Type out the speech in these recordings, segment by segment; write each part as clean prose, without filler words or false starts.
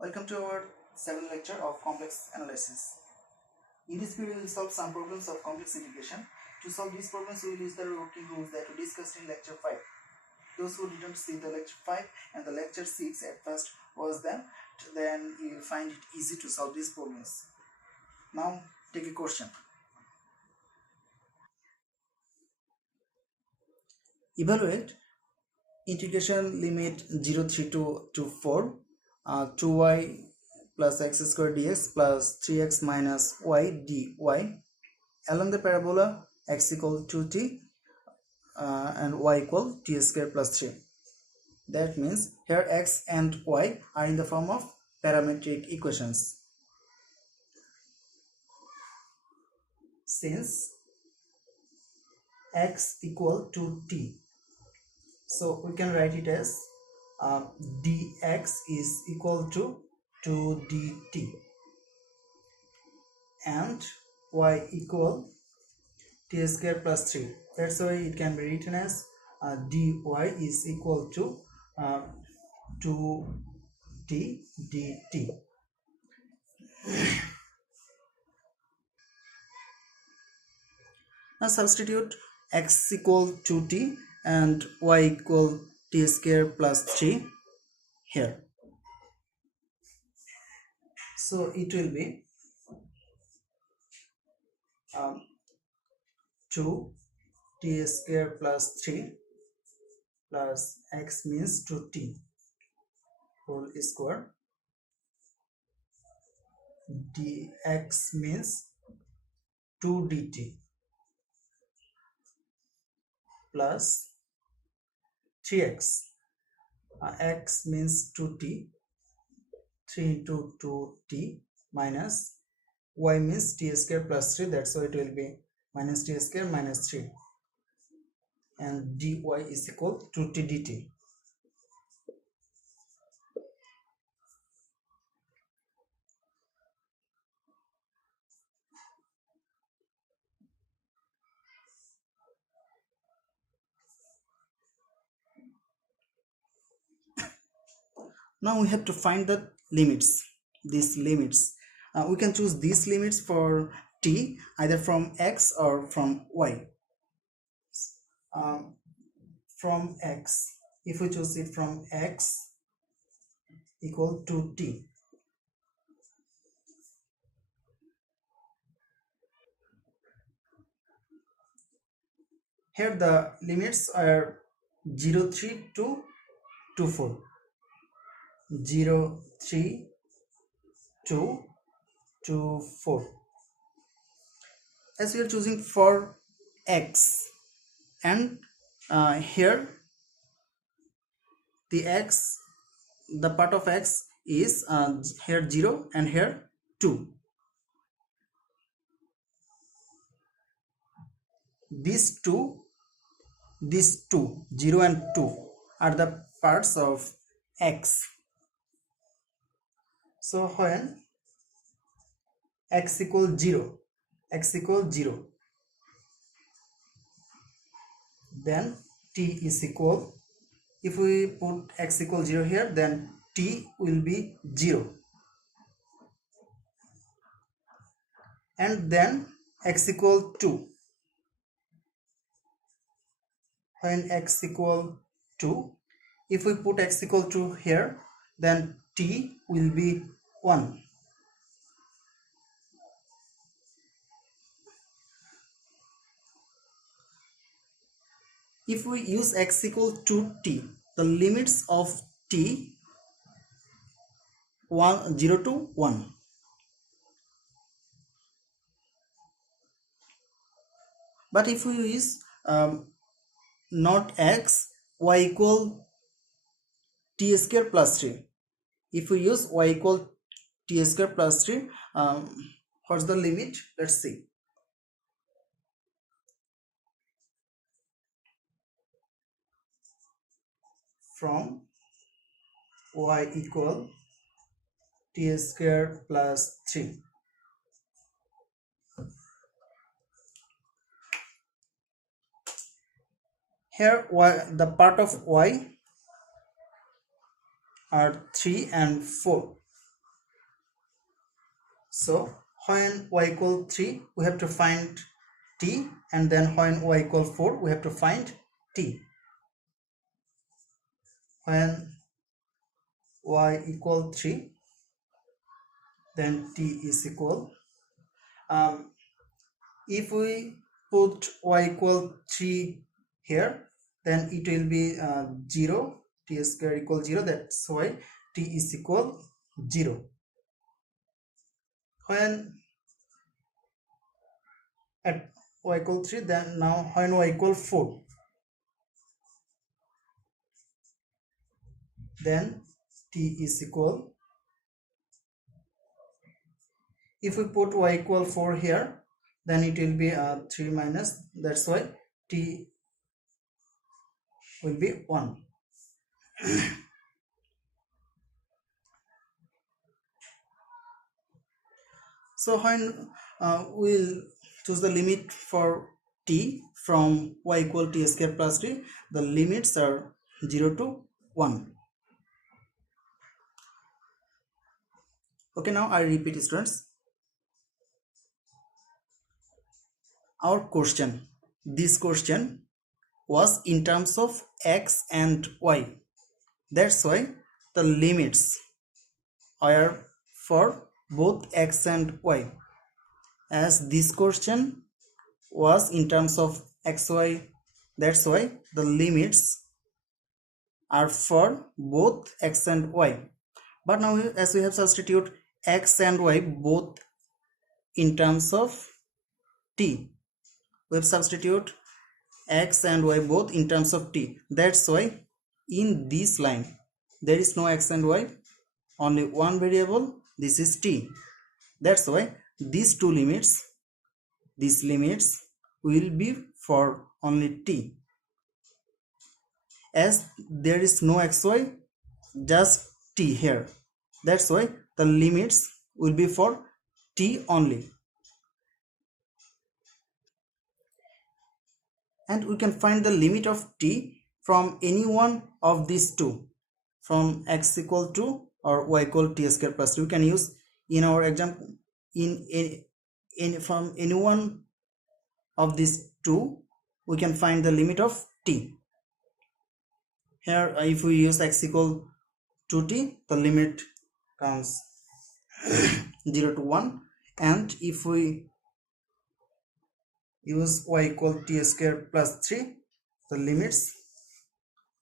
Welcome to our second lecture of complex analysis. In this video, we will solve some problems of complex integration. To solve these problems, we will use the routine rules that we discussed in lecture 5. Those who didn't see the lecture 5 and the lecture 6 at first was them, then you will find it easy to solve these problems. Now, take a question. Evaluate integration limit 0 to 4 2y plus x square dx plus 3x minus y dy along the parabola x equal to t and y equal t square plus 3. That means here x and y are in the form of parametric equations. Since x equal to t, so we can write it as dx is equal to 2 dt and y equal t square plus 3. That's why it can be written as dy is equal to 2t dt. Now substitute x equal to t and y equal t square plus 3 here. So it will be 2 t square plus 3 plus x means 2t whole square dx means 2 dt plus 3x x means 2t 3 into 2t minus y means t square plus 3, that's why it will be minus t square minus 3 and dy is equal to t dt. Now we have to find the limits. These limits we can choose these limits for t either from x or from y. From x, if we choose it from x equal to t, here the limits are 0,3 to 2,4. 0,3 to 2,4. As we are choosing for x and here the x, the part of x is here 0 and here 2. These two 0 and 2 are the parts of x. So when x equals 0, then t is equal, if we put x equals 0 here, then t will be 0, and then x equal 2. When x equal 2, if we put x equal to here, then t will be 1. If we use x equal to t, the limits of t 0 to 1. But if we use not x, y equal t square plus 3. If we use y equal t square plus 3, what's the limit? Let's see. From y equal t square plus 3. Here the part of y are 3 and 4. So when y equal 3 we have to find t, and then when y equal 4 we have to find t. When y equal 3 then t is equal, if we put y equal 3 here, then it will be 0, t square equal 0, that's why t is equal 0. When at y equal 3, then now when y equal 4, then t is equal, if we put y equal 4 here, then it will be 3 minus, that's why t will be 1. So when we'll choose the limit for t from y equal t square plus t, the limits are 0 to 1. Okay, now I repeat, students. Our question, this question was in terms of x and y. That's why the limits are for both x and y. As this question was in terms of xy, that's why the limits are for both x and y. But now as we have substitute x and y both in terms of t, we have substitute x and y both in terms of t. That's why in this line there is no x and y, only one variable, this is t. That's why these two limits, these limits will be for only t. As there is no xy, just t here, that's why the limits will be for t only. And we can find the limit of t from any one of these two, from x equal to or y equal t square plus 2. We can use in our example in from any one of these two, we can find the limit of t. Here if we use x equal to t, the limit comes 0 to 1, and if we use y equal t square plus 3, the limits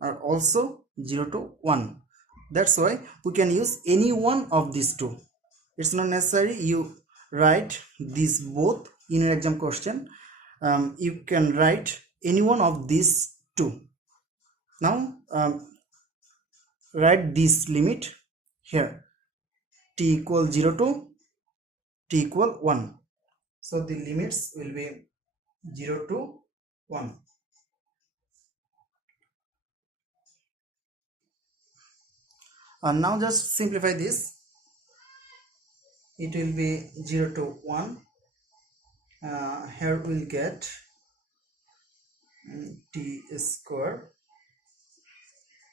are also 0 to 1. That's why we can use any one of these two. It's not necessary you write these both in an exam question. You can write any one of these two. Now write this limit here, t equal 0 to t equal 1. So the limits will be 0 to 1. And now just simplify this. It will be 0 to 1. Here we'll get t square.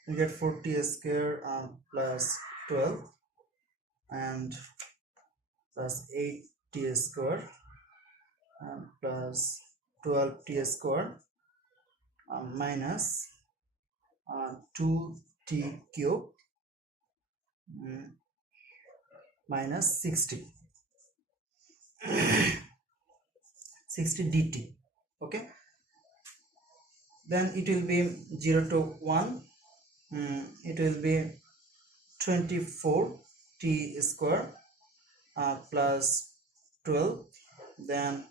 We get 4t square plus 12 and plus 8t square plus 12t square minus 2t cube minus 60 dt. Okay, then it will be 0 to 1. It will be 24t square plus 12, then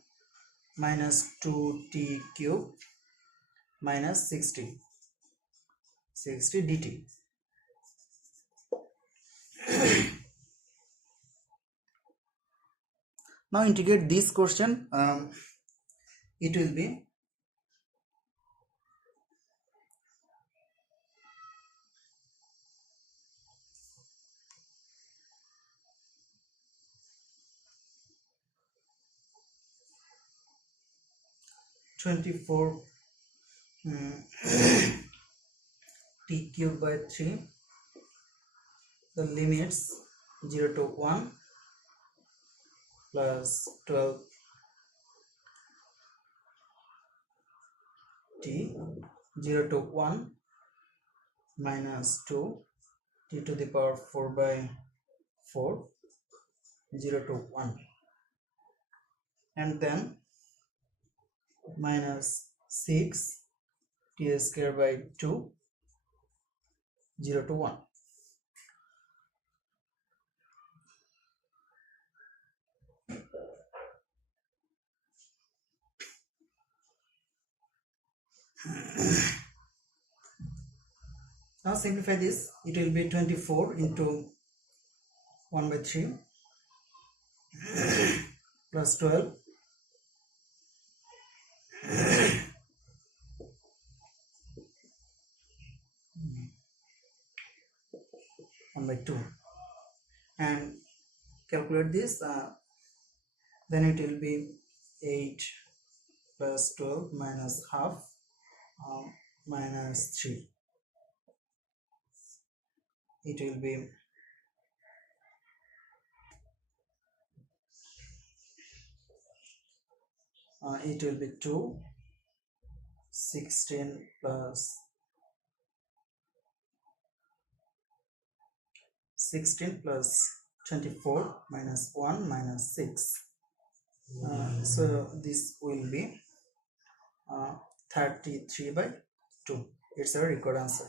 minus 2t cube minus 60 dt. Now integrate this question. It will be 24 t cube by 3, the limits 0 to 1, plus 12t 0 to 1 minus 2 t to the power 4 by 4 0 to 1, and then minus 6 t square by 2 0 to 1. Now simplify this, it will be 24 into 1 by 3 plus 12 1 by 2, and calculate this, then it will be 8 plus 12 minus half minus 3. It will be 2 16 plus 16 plus 24 minus 1 minus 6. So this will be 33 by 2. It's our record answer.